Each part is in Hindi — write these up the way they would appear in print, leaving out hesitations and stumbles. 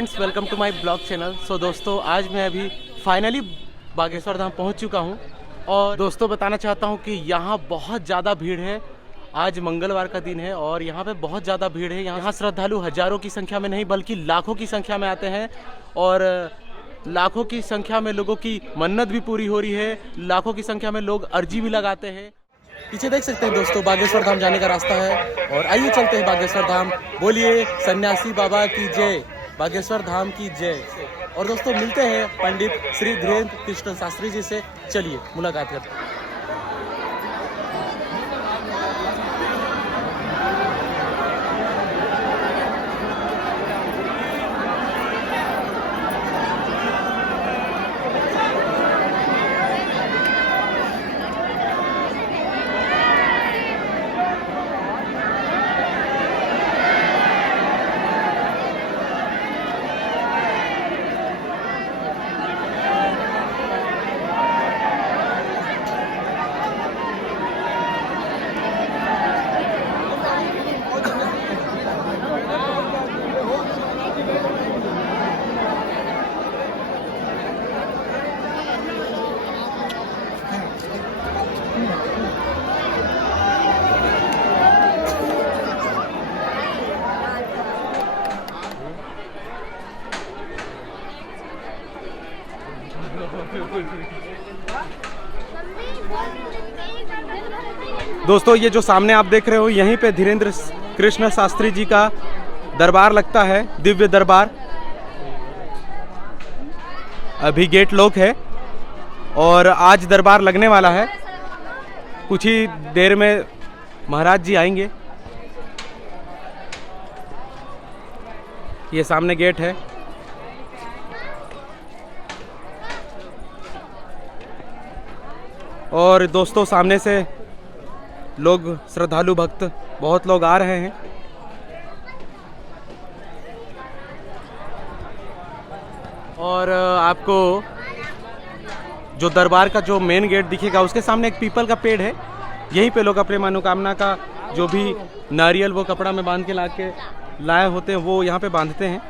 Friends, welcome to my blog channel. So दोस्तों, आज मैं अभी फाइनली बागेश्वर धाम पहुंच चुका हूं और दोस्तों बताना चाहता हूं कि यहां बहुत ज़्यादा भीड़ है। आज मंगलवार का दिन है और यहां पे बहुत ज़्यादा भीड़ है। यहां श्रद्धालु हज़ारों की संख्या में नहीं बल्कि लाखों की संख्या में आते हैं और लाखों की संख्या में लोगों की मन्नत भी पूरी हो रही है। लाखों की संख्या में लोग अर्जी भी लगाते हैं। पीछे देख सकते हैं दोस्तों, बागेश्वर धाम जाने का रास्ता है और आइए चलते हैं बागेश्वर धाम। बोलिए सन्यासी बाबा की जय, बागेश्वर धाम की जय। और दोस्तों मिलते हैं पंडित श्री धीरेन्द्र कृष्ण शास्त्री जी से। चलिए मुलाकात करते हैं। दोस्तों ये जो सामने आप देख रहे हो, यहीं पे धीरेन्द्र कृष्ण शास्त्री जी का दरबार लगता है, दिव्य दरबार। अभी गेट लॉक है और आज दरबार लगने वाला है। कुछ ही देर में महाराज जी आएंगे। ये सामने गेट है। और दोस्तों सामने से लोग, श्रद्धालु भक्त बहुत लोग आ रहे हैं। और आपको जो दरबार का जो मेन गेट दिखेगा, उसके सामने एक पीपल का पेड़ है। यहीं पे लोग अपने मनोकामना का जो भी नारियल वो कपड़ा में बांध के लाए होते हैं, वो यहाँ पे बांधते हैं।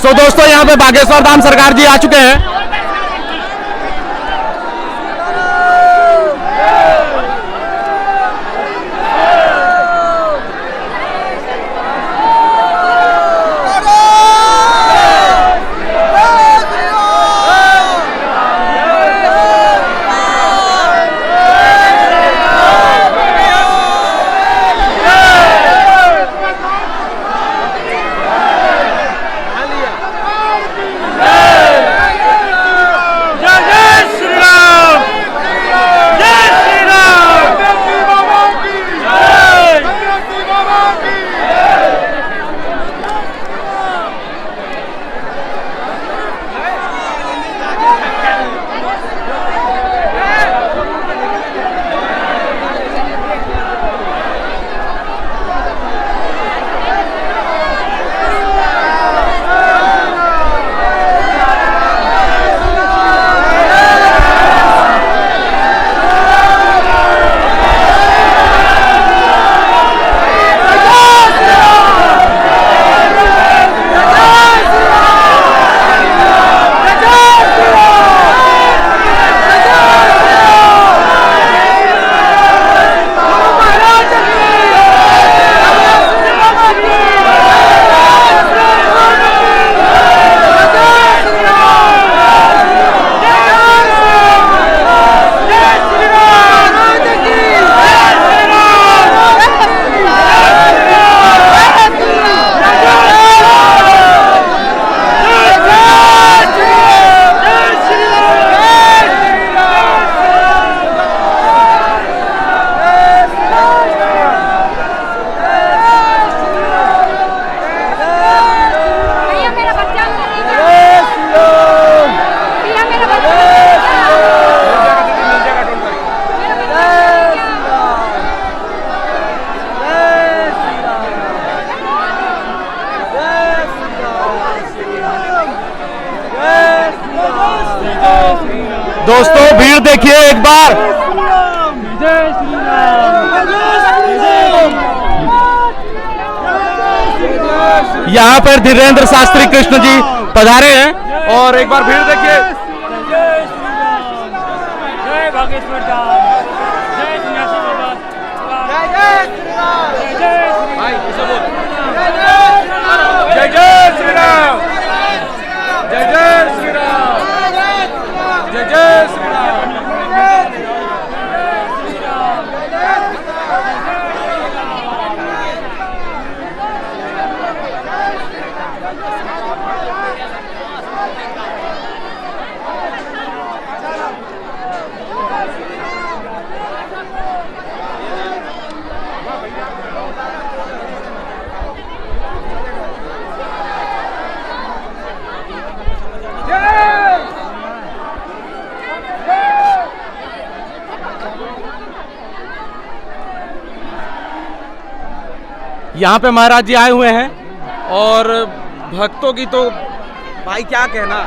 तो दोस्तों यहाँ पे बागेश्वर धाम सरकार जी आ चुके हैं। नमस्कार। जय श्री राम। यहाँ पर धीरेन्द्र शास्त्री कृष्ण जी पधारे हैं और एक बार भीड़ देखिए। जय श्री राम। जय बागेश्वर धाम। जय सन्यासी बाबा। जय श्री राम। जय भाई इसे बोल। जय जय श्री राम। जय जय श्री राम। जय जय श्री राम। यहाँ पे महाराज जी आए हुए हैं और भक्तों की तो भाई क्या कहना।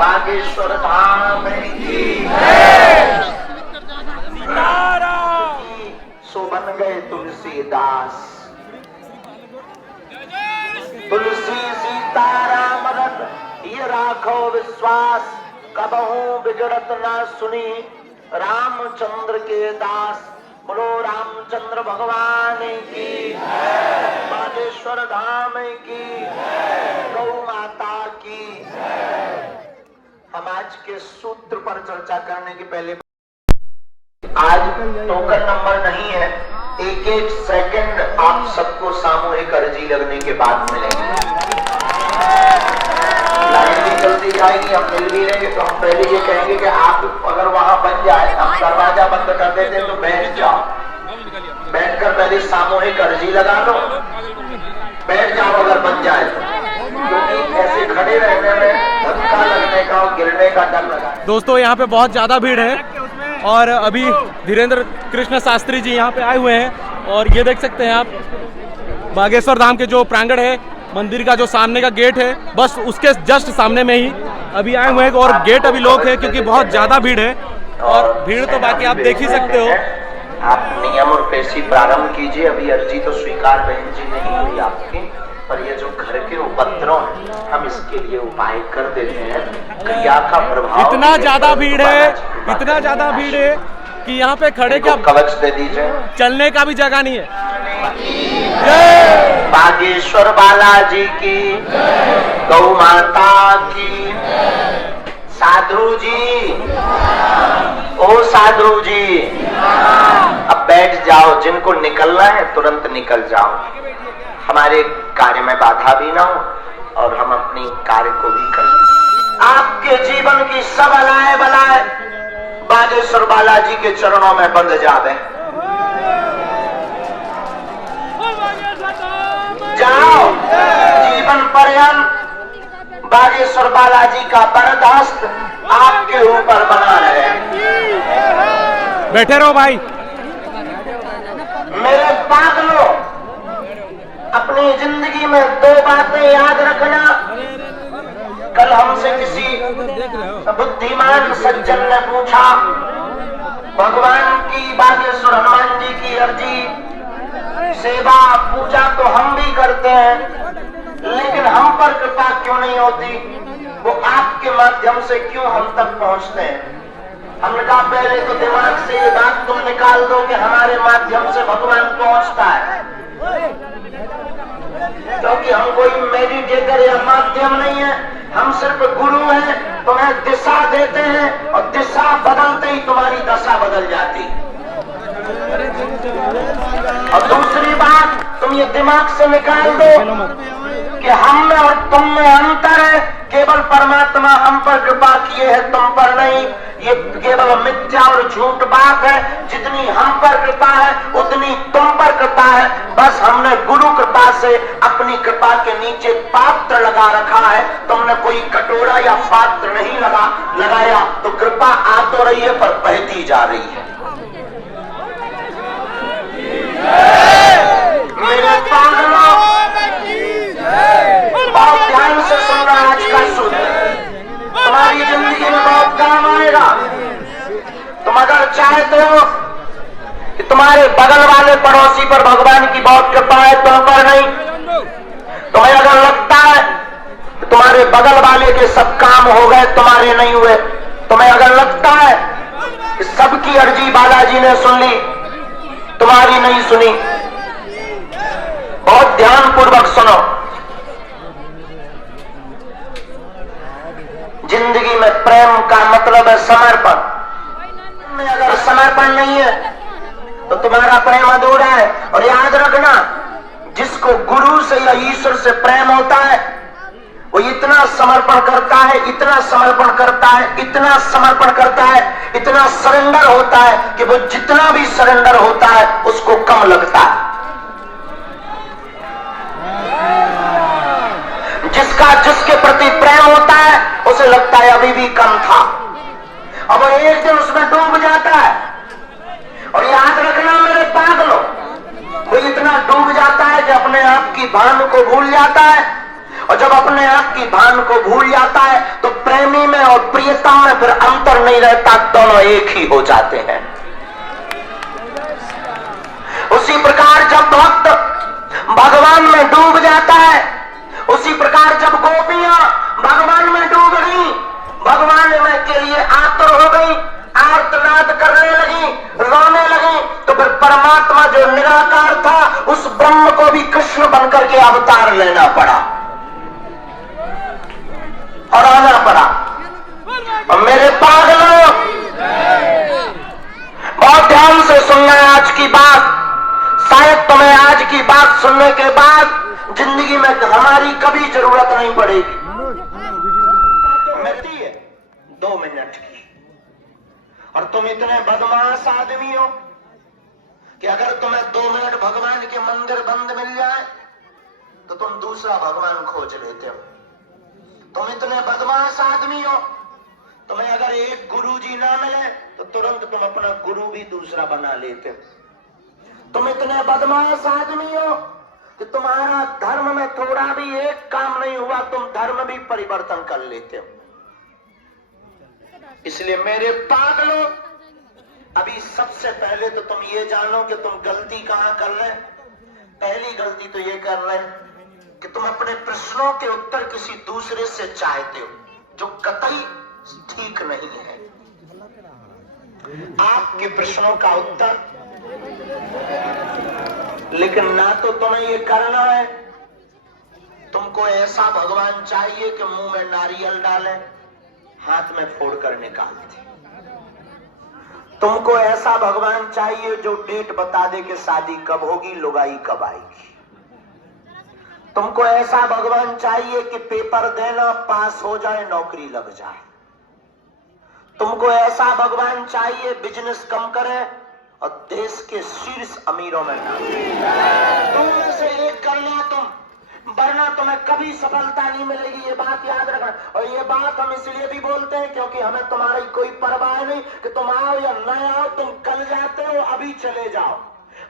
बागेश्वर धाम की सो बन गए तुलसीदास। तुलसी सीताराम रत ये राखो विश्वास, कबहू बिगड़त न सुनी रामचंद्र के दास। बोलो रामचंद्र भगवान की, बागेश्वर धाम की, गौ माता की। हम आज के सूत्र पर चर्चा करने के पहले, आज टोकन नंबर नहीं है, एक एक सेकंड आप सबको सामूहिक अर्जी लगने के बाद मिलेंगे। गाड़ी चलती जाएगी, हम मिल भी लेंगे तो हम पहले ये कहेंगे कि आप अगर वहां बन जाए, हम दरवाजा बंद कर देते तो बैठ जाओ, बैठकर पहले सामूहिक अर्जी लगा लो, बैठ जाओ अगर बन जाए तो, क्योंकि ऐसे खड़े रहने में धक्का लगने का और गिरने का डर लगा। दोस्तों यहाँ पे बहुत ज़्यादा भीड़ है और अभी धीरेन्द्र कृष्ण शास्त्री जी यहाँ पे आए हुए हैं और ये देख सकते हैं आप बागेश्वर धाम के जो प्रांगण है, मंदिर का जो सामने का गेट है, बस उसके जस्ट सामने में ही अभी आए हुए हैं और गेट अभी लॉक है क्योंकि बहुत ज़्यादा भीड़ है और भीड़ तो बाकी आप देख ही सकते हो। आप नियम और पेशी प्रारंभ कीजिए। अभी अर्जी तो स्वीकार बहन जी नहीं हुई आपकी, पर ये जो घर के उपद्रव है हम इसके लिए उपाय कर देते हैं। क्रिया का प्रभाव इतना ज्यादा भीड़ है, इतना ज्यादा भीड़ है कि यहाँ पे खड़े क्या कवच दे दीजिए, चलने का भी जगह नहीं है। बागेश्वर बालाजी की, गौ माता की। साधु जी, ओ साधु जी, अब बैठ जाओ, जिनको निकलना है तुरंत निकल जाओ, हमारे कार्य में बाधा भी ना हो और हम अपनी कार्य को भी करें। आपके जीवन की सब अलाए बलाए बागेश्वर बालाजी के चरणों में बंध जावे। जाओ, जीवन पर्यंत बागेश्वर बालाजी का बरदास्त आपके ऊपर बना रहे। बैठे रहो भाई। मेरे पागलों, अपनी जिंदगी में दो बातें याद रखना। कल हमसे किसी बुद्धिमान सज्जन ने पूछा, भगवान की, बागेश्वर हनुमान जी की अर्जी, सेवा पूजा तो हम भी करते हैं, लेकिन हम पर कृपा क्यों नहीं होती? वो आपके माध्यम से क्यों हम तक पहुंचते हैं? हमने कहा पहले तो दिमाग से ये बात तुम निकाल दो कि हमारे माध्यम से भगवान पहुंचता है, क्योंकि हम कोई मेडिटेटर या माध्यम नहीं है, हम सिर्फ गुरु हैं। तुम्हें दिशा देते हैं और दिशा बदलते ही तुम्हारी दशा बदल जाती। और दूसरी बात, तुम ये दिमाग से निकाल दो कि हम में और तुम में अंतर है। केवल परमात्मा हम पर कृपा किए है, तुम पर नहीं। ये केवल मिथ्या और झूठ बात है। जितनी हम पर कृपा है उतनी तुम पर कृपा है। बस हमने गुरु कृपा से अपनी कृपा के नीचे पात्र लगा रखा है। तुमने कोई कटोरा या पात्र नहीं लगाया, तो कृपा आ तो रही है पर बहती जा रही है। मेरे पागलों, बहुत ध्यान से सुनना आज का सूत्र, तुम्हारी जिंदगी में बहुत काम आएगा। तुम अगर चाहते हो कि तुम्हारे बगल वाले पड़ोसी पर भगवान की बहुत कृपा है, तुम पर नहीं, तुम्हें अगर लगता है कि तुम्हारे बगल वाले के सब काम हो गए, तुम्हारे नहीं हुए, तुम्हें अगर लगता है कि सबकी अर्जी बालाजी ने सुन ली, तुम्हारी नहीं सुनी, बहुत ध्यान पूर्वक सुनो। जिंदगी में प्रेम का मतलब है समर्पण। में अगर समर्पण नहीं है तो तुम्हारा प्रेम अधूरा है। और याद रखना, जिसको गुरु से या ईश्वर से प्रेम होता है वो इतना समर्पण करता है, इतना समर्पण करता है, इतना समर्पण करता है, इतना सरेंडर होता है कि वो जितना भी सरेंडर होता है उसको कम लगता है। जिसका जिसके प्रति प्रेम होता है उसे लगता है अभी भी कम था, अब एक दिन उसमें डूब जाता है। और याद रखना मेरे पागलों, वो इतना डूब जाता है कि अपने आप की भान को भूल जाता है। और जब अपने आप की भान को भूल जाता है तो प्रेमी में और प्रियता में फिर अंतर नहीं रहता, दोनों एक ही हो जाते हैं। उसी प्रकार जब भक्त भगवान में डूब जाता है, उसी प्रकार जब गोपियां भगवान में डूब गई, भगवान में के लिए आतुर हो गई, आर्तनाद करने लगी, रोने लगी, तो फिर परमात्मा जो निराकार था उस ब्रह्म को भी कृष्ण बनकर के अवतार लेना पड़ा और आना पड़ा। और मेरे पागलों, बहुत ध्यान से सुनना है आज की बात। शायद तुम्हें आज की बात सुनने के बाद जिंदगी में हमारी कभी जरूरत नहीं पड़ेगी। 2 मिनट की। और तुम इतने बदमाश आदमी हो कि अगर तुम्हें 2 मिनट भगवान के मंदिर बंद मिल जाए तो तुम दूसरा भगवान खोज लेते हो। तुम इतने बदमाश आदमी हो, तुम्हें अगर एक गुरु जी ना मिले तो तुरंत तुम अपना गुरु भी दूसरा बना लेते हो। तुम इतने बदमाश आदमी हो कि तुम्हारा धर्म में थोड़ा भी एक काम नहीं हुआ, तुम धर्म भी परिवर्तन कर लेते हो। इसलिए मेरे पागलों, अभी सबसे पहले तो तुम ये जानो कि तुम गलती कहां कर रहे। पहली गलती तो ये कर रहे कि तुम अपने प्रश्नों के उत्तर किसी दूसरे से चाहते हो, जो कतई ठीक नहीं है। आपके प्रश्नों का उत्तर, लेकिन ना तो तुम्हें ये करना है, तुमको ऐसा भगवान चाहिए कि मुंह में नारियल डाले, हाथ में फोड़कर निकाल दे। तुमको ऐसा भगवान चाहिए जो डेट बता दे कि शादी कब होगी, लुगाई कब आएगी। तुमको ऐसा भगवान चाहिए कि पेपर देना, पास हो जाए, नौकरी लग जाए। तुमको ऐसा भगवान चाहिए बिजनेस कम करे और देश के शीर्ष अमीरों में ना। तुम में से एक करना तुम, वरना तुम्हें कभी सफलता नहीं मिलेगी। ये बात याद रखना। और ये बात हम इसलिए भी बोलते हैं क्योंकि हमें तुम्हारी कोई परवाह नहीं कि तुम आओ या न आओ, तुम कल जाते हो, अभी चले जाओ।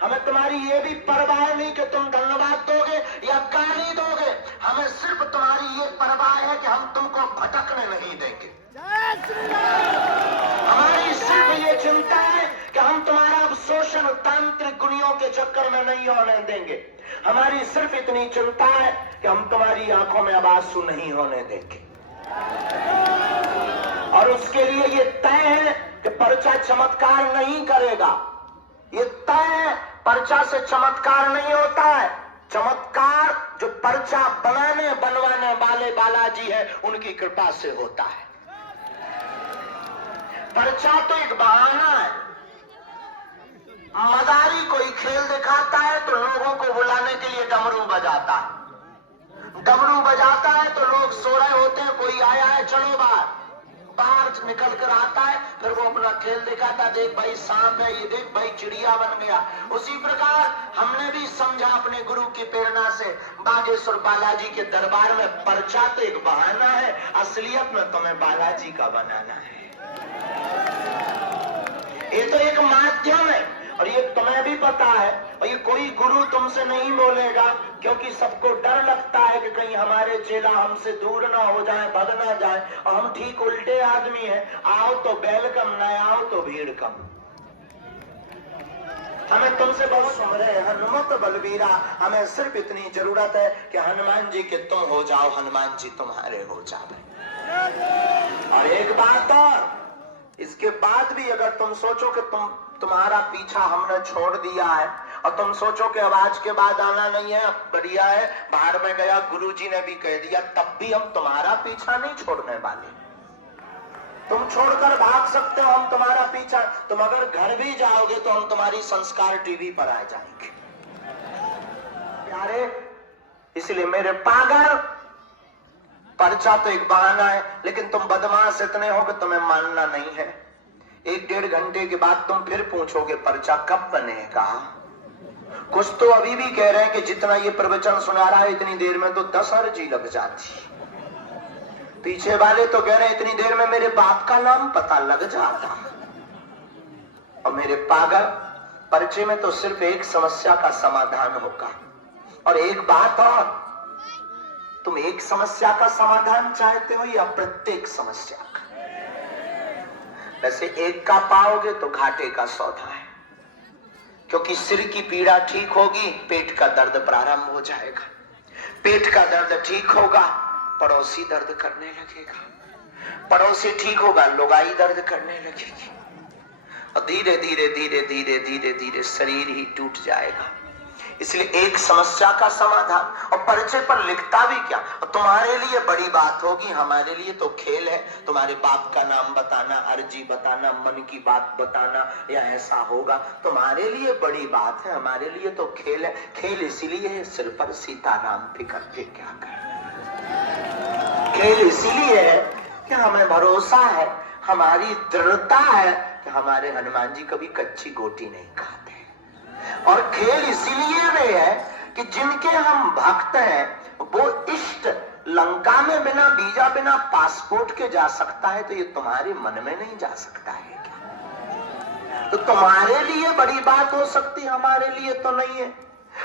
हमें तुम्हारी ये भी परवाह नहीं कि तुम धन्यवाद दोगे या गाली दोगे। हमें सिर्फ तुम्हारी ये परवाह है कि हम तुमको भटकने नहीं देंगे। हमारी सिर्फ ये चिंता है कि हम तुम्हारा शोषण तांत्रिक गुनियों के चक्कर में नहीं होने देंगे। हमारी सिर्फ इतनी चिंता है कि हम तुम्हारी आंखों में अब आंसू नहीं होने देंगे। और उसके लिए ये तय है कि पर्चा चमत्कार नहीं करेगा। ये तय है, पर्चा से चमत्कार नहीं होता है। चमत्कार जो पर्चा बनवाने वाले बालाजी है, उनकी कृपा से होता है। पर्चा तो एक बहाना है। मदारी कोई खेल दिखाता है तो लोगों को बुलाने के लिए डमरू बजाता है। डमरू बजाता है तो लोग सो रहे होते हैं, कोई आया है, चलो बाहर निकल कर आता है, फिर वो अपना खेल दिखाता, देख भाई सांप है, ये देख भाई चिड़िया बन गया। उसी प्रकार हमने भी समझा अपने गुरु की प्रेरणा से, बागेश्वर बालाजी के दरबार में पर्चा तो एक बहाना है, असलियत में तुम्हें बालाजी का बनाना है। ये तो एक माध्यम है और ये तुम्हें भी पता है। और ये कोई गुरु तुमसे नहीं बोलेगा क्योंकि सबको डर लगता है कि कहीं हमारे चेला हमसे दूर ना हो जाए, भग ना जाए। और हम ठीक उल्टे आदमी हैं, आओ तो वेलकम, ना आओ तो भीड़ कम। हमें तुमसे बहुत समझे हनुमत बलबीरा, हमें सिर्फ इतनी जरूरत है कि हनुमान जी के तुम हो जाओ, हनुमान जी तुम्हारे हो जाए। और एक बात और, इसके बाद भी अगर तुम सोचो कि तुम्हारा पीछा हमने छोड़ दिया है और तुम सोचो कि अब आज के बाद आना नहीं है, बढ़िया है, बाहर में गया, गुरुजी ने भी कह दिया, तब भी हम तुम्हारा पीछा नहीं छोड़ने वाले। तुम छोड़कर भाग सकते हो, हम तुम्हारा पीछा, तुम अगर घर भी जाओगे तो हम तुम्हारी संस्कार टीवी पर आ जाएंगे। प्यारे, इसलिए मेरे पागल, पर्चा तो एक बहाना है, लेकिन तुम बदमाश इतने हो कि तुम्हें मानना नहीं है। 1-1.5 घंटे के बाद तुम फिर पूछोगे पर्चा कब बनेगा। कुछ तो अभी भी कह रहे हैं कि जितना ये प्रवचन सुना रहा है इतनी देर में तो 10 अर्जी लग जाती। पीछे वाले तो कह रहे हैं इतनी देर में मेरे बाप का नाम पता लग जाता। और मेरे पागल, पर्चे में तो सिर्फ एक समस्या का समाधान होगा। और एक बात और, तुम एक समस्या का समाधान चाहते हो या प्रत्येक समस्या का? वैसे एक का पाओगे तो घाटे का सौदा है, क्योंकि सिर की पीड़ा ठीक होगी, पेट का दर्द प्रारंभ हो जाएगा। पेट का दर्द ठीक होगा, पड़ोसी दर्द करने लगेगा। पड़ोसी ठीक होगा, लुगाई दर्द करने लगेगी। और धीरे धीरे धीरे धीरे धीरे धीरे शरीर ही टूट जाएगा। इसलिए एक समस्या का समाधान। और पर्चे पर लिखता भी क्या, और तुम्हारे लिए बड़ी बात होगी, हमारे लिए तो खेल है। तुम्हारे बाप का नाम बताना, अर्जी बताना, मन की बात बताना, या ऐसा होगा, तुम्हारे लिए बड़ी बात है, हमारे लिए तो खेल है। खेल इसीलिए है, सिर पर सीताराम फिकर के क्या कर। खेल इसीलिए है कि हमें भरोसा है हमारी दृढ़ता है कि हमारे हनुमान जी कभी कच्ची गोटी नहीं खाते। और खेल इसीलिए में है कि जिनके हम भक्त हैं वो इष्ट लंका में बिना वीजा बिना पासपोर्ट के जा सकता है, तो ये तुम्हारे मन में नहीं जा सकता है क्या? तो तुम्हारे लिए बड़ी बात हो सकती, हमारे लिए तो नहीं है।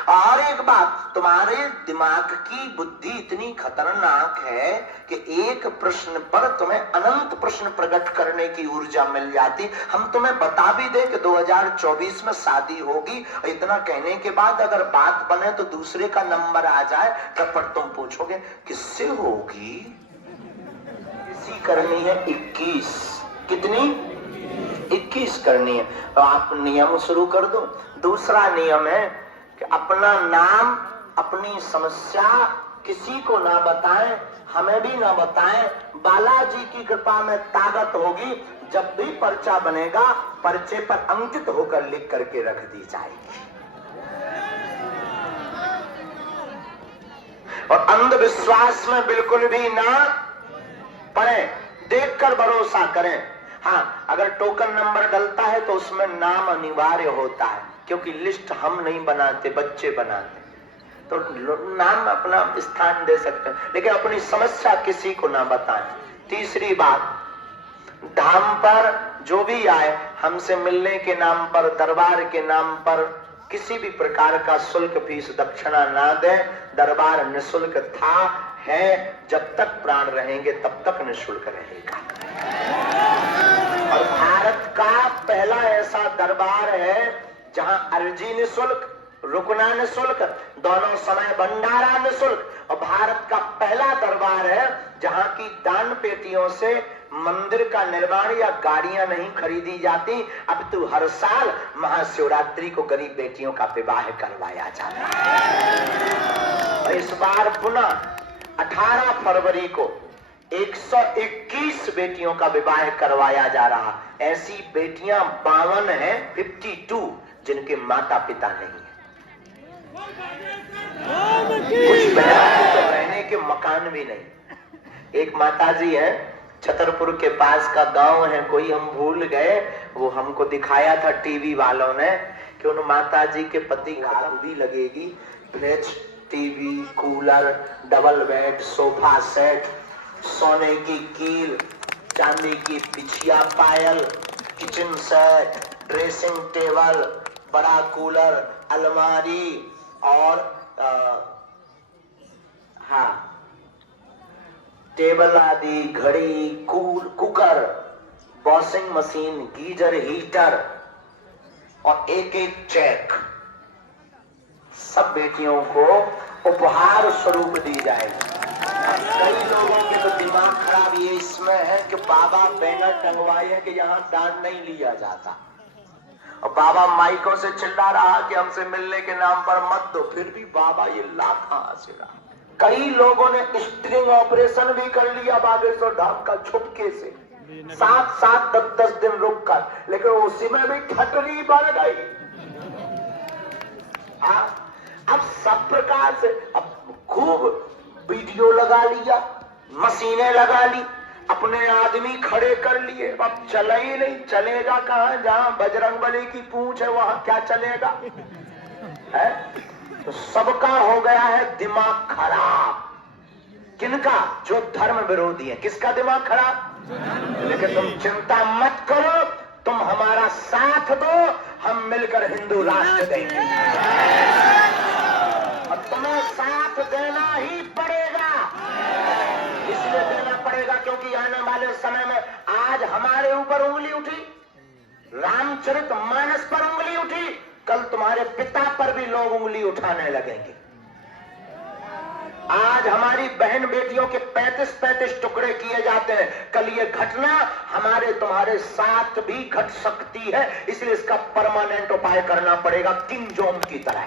और एक बात, तुम्हारे दिमाग की बुद्धि इतनी खतरनाक है कि एक प्रश्न पर तुम्हें अनंत प्रश्न प्रकट करने की ऊर्जा मिल जाती। हम तुम्हें बता भी दे कि 2024 में शादी होगी, इतना कहने के बाद अगर बात बने तो दूसरे का नंबर आ जाए, तब पर तुम पूछोगे किससे होगी? किसी करनी है 21। कितनी? 21 करनी है। तो आप नियम शुरू कर दो। दूसरा नियम है कि अपना नाम, अपनी समस्या किसी को ना बताएं, हमें भी ना बताएं। बालाजी की कृपा में ताकत होगी, जब भी पर्चा बनेगा पर्चे पर अंकित होकर लिख करके रख दी जाएगी। और अंधविश्वास में बिल्कुल भी ना पड़े, देखकर भरोसा करें। हाँ, अगर टोकन नंबर डलता है तो उसमें नाम अनिवार्य होता है, क्योंकि लिस्ट हम नहीं बनाते, बच्चे बनाते, तो नाम अपना स्थान दे सकते हैं, लेकिन अपनी समस्या किसी को ना बताएं। तीसरी बात, धाम पर जो भी आए हमसे मिलने के नाम पर, दरबार के नाम पर किसी भी प्रकार का शुल्क फीस दक्षिणा ना दें। दरबार निःशुल्क था, है, जब तक प्राण रहेंगे तब तक निःशुल्क रहेगा। और भारत का पहला ऐसा दरबार है जहां अर्जी निःशुल्क, रुकना निःशुल्क, दोनों समय भंडारा निःशुल्क। और भारत का पहला दरबार है जहां की दान पेटियों से मंदिर का निर्माण या गाड़ियां नहीं खरीदी जाती, अब तो हर साल महाशिवरात्रि को गरीब बेटियों का विवाह करवाया जाता है। और इस बार पुनः 18 फरवरी को 121 बेटियों का विवाह करवाया जा रहा। ऐसी बेटियां 52 हैं, 52, जिनके माता पिता नहीं है। कुछ बहनों तो रहने के मकान भी नहीं। एक माताजी है, छतरपुर के पास का गांव है, कोई हम भूल गए, वो हमको दिखाया था टीवी वालों ने कि उन माताजी के पति खाद भी लगेगी, fridge, TV, cooler, double bed, sofa set, सोने की कील, चांदी की बिछिया पायल, किचन सेट, ड्रेसिंग टेबल, बड़ा कूलर, अलमारी और टेबल आदि, घड़ी, cooker, washing machine, geyser, heater और एक एक चेक सब बेटियों को उपहार स्वरूप दी जाएगी। कई लोगों के तो दिमाग खराब ये इसमें है कि बाबा बैनर टंगवाए है कि यहाँ दान नहीं लिया जाता, और बाबा माइकों से चिल्ला रहा कि हमसे मिलने के नाम पर मत दो, फिर भी बाबा ये ला कहां से रहा। कई लोगों ने स्ट्रिंग ऑपरेशन भी कर लिया बागेश्वर धाम का छुपके से, 7-7, 10-10 दिन रुक कर, लेकिन उसी में भी ठटरी बढ़ गई। अब सब प्रकार से अब खूब वीडियो लगा लिया, मशीनें लगा ली, अपने आदमी खड़े कर लिए, अब चला ही नहीं, चलेगा कहां? जहां बजरंगबली की पूंछ है वहां क्या चलेगा है? तो सबका हो गया है दिमाग खराब। किनका? जो धर्म विरोधी है। किसका दिमाग खराब? लेकिन तुम चिंता मत करो, तुम हमारा साथ दो, हम मिलकर हिंदू राष्ट्र देंगे। और तुम्हें साथ देना ही पड़ेगा, इसलिए देना पड़ेगा क्योंकि आने वाले समय में आज हमारे ऊपर उंगली उठी, रामचरितमानस पर उंगली उठी, कल तुम्हारे पिता पर भी लोग उंगली उठाने लगेंगे। आज हमारी बहन बेटियों के 35-35 टुकड़े किए जाते हैं, कल ये घटना हमारे तुम्हारे साथ भी घट सकती है, इसलिए इसका परमानेंट उपाय करना पड़ेगा किम जोंग की तरह।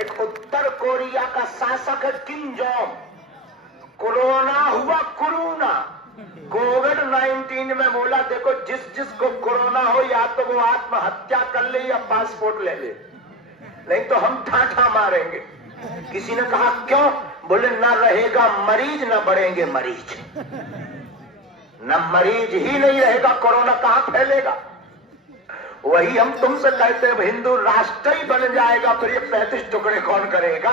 एक उत्तर कोरिया का शासक है किम जोंग। कोरोना हुआ, कोरोना कोविड-19 में बोला देखो जिस जिसको कोरोना हो या तो वो आत्महत्या कर ले या पासपोर्ट ले ले, नहीं तो हम ठाठा मारेंगे। किसी ने कहा क्यों? बोले ना रहेगा मरीज ना बढ़ेंगे मरीज, न मरीज ही नहीं रहेगा, कोरोना कहां फैलेगा। वही हम तुमसे कहते हैं हिंदू राष्ट्र ही बन जाएगा, फिर ये 35 टुकड़े कौन करेगा।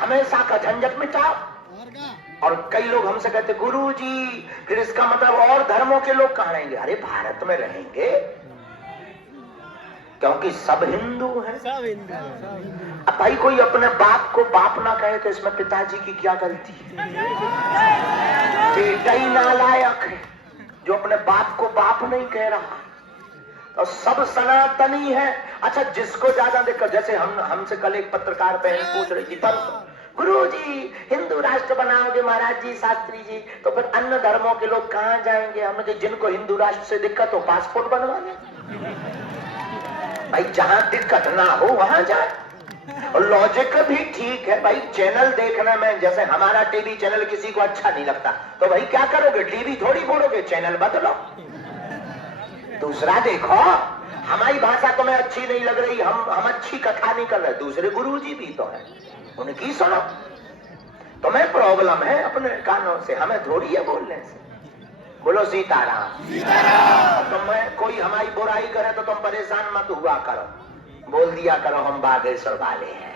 हमेशा का झंझट मिटाओ। और कई लोग हमसे कहते गुरुजी फिर इसका मतलब और धर्मों के लोग कहां रहेंगे। अरे भारत में रहेंगे क्योंकि सब हिंदू हैं। अब भाई कोई अपने बाप को बाप ना कहे तो इसमें पिताजी की क्या गलती है। बेटा ही नालायक है जो अपने बाप को बाप नहीं कह रहा। तो सब सनातनी है। अच्छा जिसको ज्यादा दिक्कत, जैसे हमसे कल एक पत्रकार बहन पूछ रही थी परसों, गुरुजी हिंदू राष्ट्र बनाओगे महाराज जी, शास्त्री जी, तो फिर अन्य धर्मों के लोग कहां जाएंगे। हमने कहा जिनको हिंदू राष्ट्र से दिक्कत हो पासपोर्ट बनवा लें। भाई जहां दिक्कत ना हो वहां जाए। और लॉजिक भी ठीक है भाई। चैनल देखने में जैसे हमारा टीवी चैनल किसी को अच्छा नहीं लगता तो भाई क्या करोगे, टीवी थोड़ी फोड़ोगे, चैनल बदलो, दूसरा देखो। हमारी भाषा तुम्हें अच्छी नहीं लग रही, हम अच्छी कथा नहीं कर रहे, दूसरे गुरुजी भी तो है, उनकी सुनो। तुम्हें प्रॉब्लम है अपने कानों से, हमें थोड़ी है बोलने से। बोलो सीताराम। तुम्हें कोई हमारी बुराई करे तो तुम परेशान मत हुआ करो, बोल दिया करो हम बागेश्वर वाले हैं।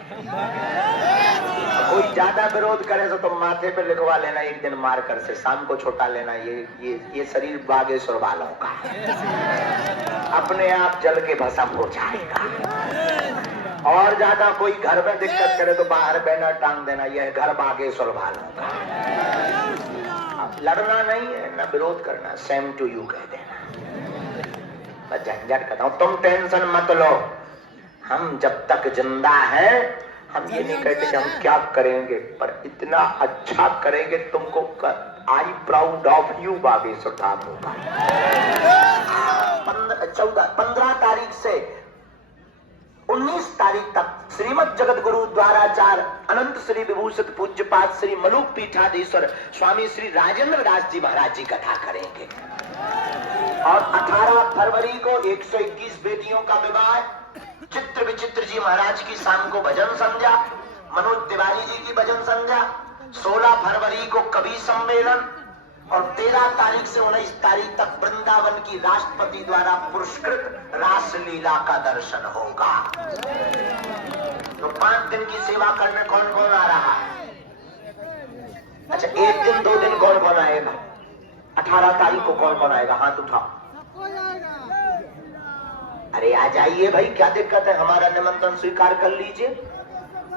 कोई ज्यादा विरोध करे तो तुम माथे पे लिखवा लेना एक दिन मार कर से, शाम को छोटा लेना, ये शरीर बागेश्वर वालों का, अपने आप जल के भस्म हो जाएगा। और ज्यादा कोई घर में दिक्कत करे तो बाहर बैनर टांग देना, यह घर बागेश्वर वालों का। अब लड़ना नहीं है ना विरोध करना, सेम टू यू कह देना। झंझट करता हूं, तुम टेंशन मत लो। हम जब तक जिंदा हैं हम ये नहीं कहते कि हम क्या करेंगे, पर इतना अच्छा करेंगे तुमको। I proud of you Bageshwar Dham होगा। 15 तारीख से 19 तारीख तक श्रीमद जगत गुरु द्वाराचार्य अनंत श्री विभूषित पूज्यपाद श्री मलूक पीठाधीश्वर स्वामी श्री राजेंद्र दास जी महाराज जी कथा करेंगे। और 18 फरवरी को 121 बेटियों का विवाह, चित्र विचित्र जी महाराज की शाम को भजन संध्या, मनोज तिवारी जी की भजन संध्या, 16 फरवरी को कवि सम्मेलन और 13 तारीख से 19 तारीख तक वृंदावन की राष्ट्रपति द्वारा पुरस्कृत रासलीला का दर्शन होगा। तो 5 दिन की सेवा करने कौन कौन आ रहा है? अच्छा 1 दिन 2 दिन कौन कौन आएगा? 18 तारीख को कौन कौन आएगा? हाथ उठाओ। अरे आ जाइए भाई, क्या दिक्कत है, हमारा निमंत्रण स्वीकार कर लीजिए।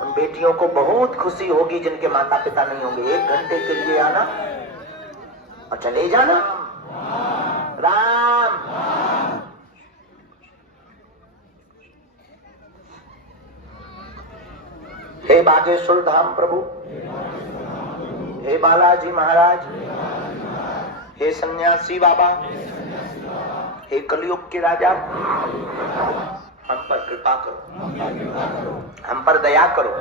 उन बेटियों को बहुत खुशी होगी जिनके माता पिता नहीं होंगे। 1 घंटे के लिए आना और चले जाना। राम हे बागेश्वर धाम प्रभु, हे बालाजी महाराज, हे सन्यासी बाबा, हे कलयुग के राजा, हम पर कृपा करो, हम पर दया करो,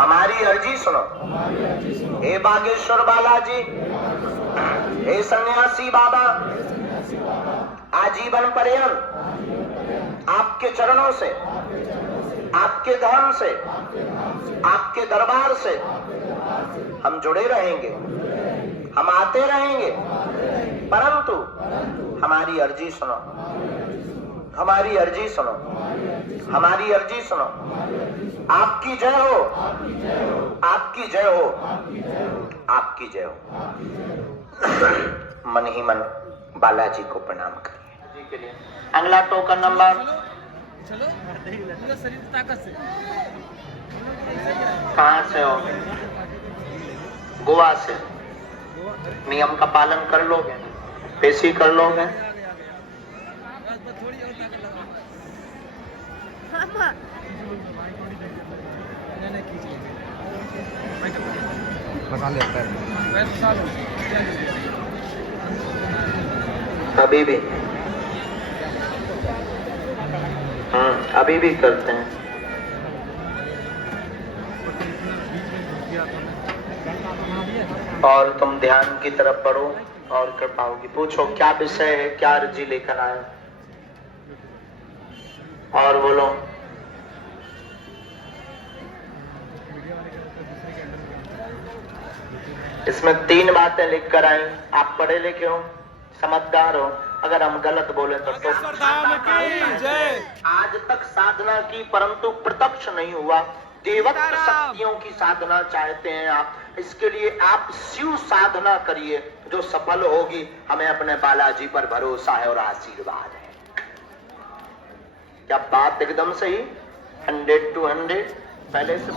हमारी अर्जी सुनो। हे बागेश्वर बालाजी, हे सन्यासी बाबा, आजीवन पर्यंत आपके चरणों से, आपके धर्म से, आपके दरबार से हम जुड़े रहेंगे, हम आते रहेंगे, परंतु हमारी अर्जी सुनो, हमारी अर्जी सुनो, हमारी अर्जी सुनो। आपकी जय हो, आपकी जय हो, आपकी जय हो। मन ही मन बालाजी को प्रणाम करिए। अगला टोकन नंबर कहाँ से हो? गोवा से। नियम का पालन कर लोगे, पेशी कर लोगे। अभी भी अभी भी करते हैं। और तुम ध्यान की तरफ बढ़ो और कृपा होगी। पूछो क्या विषय है, क्या अर्जी लेकर आए और बोलो। इसमें 3 बातें लिख कर आई। आप पढ़े लिखे हो, समझदार हो, अगर हम गलत बोले तो आज तक साधना की परंतु प्रत्यक्ष नहीं हुआ। देवत्व शक्तियों की साधना चाहते हैं आप, इसके लिए आप शिव साधना करिए जो सफल होगी। हमें अपने बालाजी पर भरोसा है और आशीर्वाद है। क्या बात एकदम सही? 100 to 100 पहले से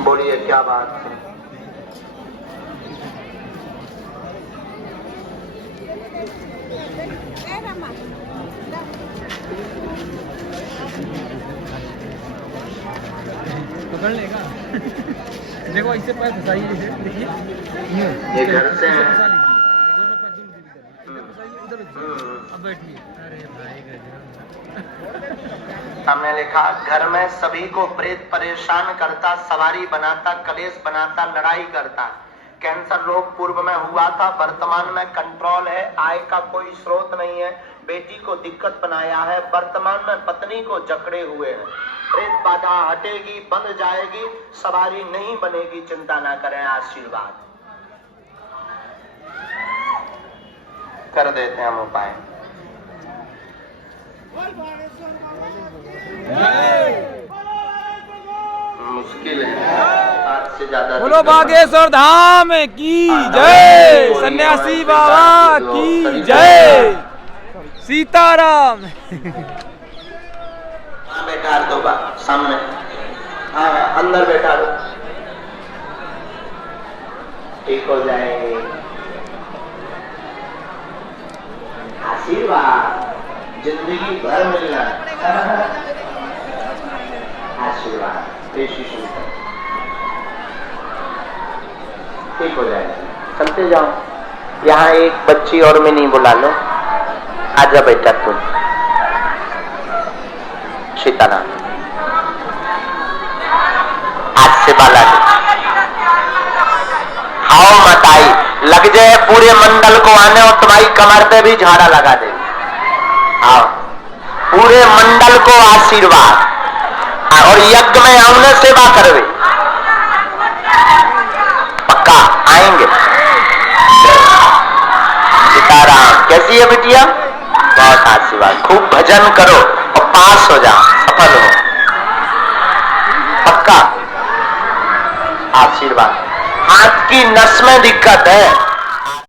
बोलिए, क्या बात है? पकड़ लेगा। देखो इससे पैर फंसाइए, देखिए ये घर से है। दोनों पैर दूर इधर फंसाइए, उधर अब बैठिए। अरे भाई गजब। हमने लिखा घर में सभी को प्रेत परेशान करता, सवारी बनाता, कलेश बनाता, लड़ाई करता। कैंसर रोग पूर्व में हुआ था, वर्तमान में कंट्रोल है, आय का कोई स्रोत नहीं है, बेटी को दिक्कत बनाया है, वर्तमान में पत्नी को जकड़े हुए हैं। प्रेत बाधा हटेगी, बंद जाएगी, सवारी नहीं बनेगी, चिंता ना करें, आशीर्वाद कर देते हैं हम उपाय। मुश्किल है, आज से ज्यादा। बोलो बागेश्वर धाम की जय, सन्यासी बाबा की जय, सीताराम। बैठा दो सामने, अंदर बैठा दो, ठीक हो जाएंगे। आशीर्वाद जिंदगी भर मिलना, आशीर्वाद ठीक हो जाएगा। चलते जाओ। यहाँ एक बच्ची और में नहीं बुला लो, आजा बेटा तुम। सीताराम आज से बाला हाओ मत आई, लग जाए पूरे मंडल को आने और तुम्हारी कमर पे भी झाड़ा लगा दे। आओ, पूरे मंडल को आशीर्वाद, और यज्ञ में आउने सेवा करवे, पक्का आएंगे। सीताराम। कैसी है बिटिया? बहुत आशीर्वाद। खूब भजन करो और पास हो जाओ, सफल हो, पक्का आशीर्वाद। हाथ की नस में दिक्कत है,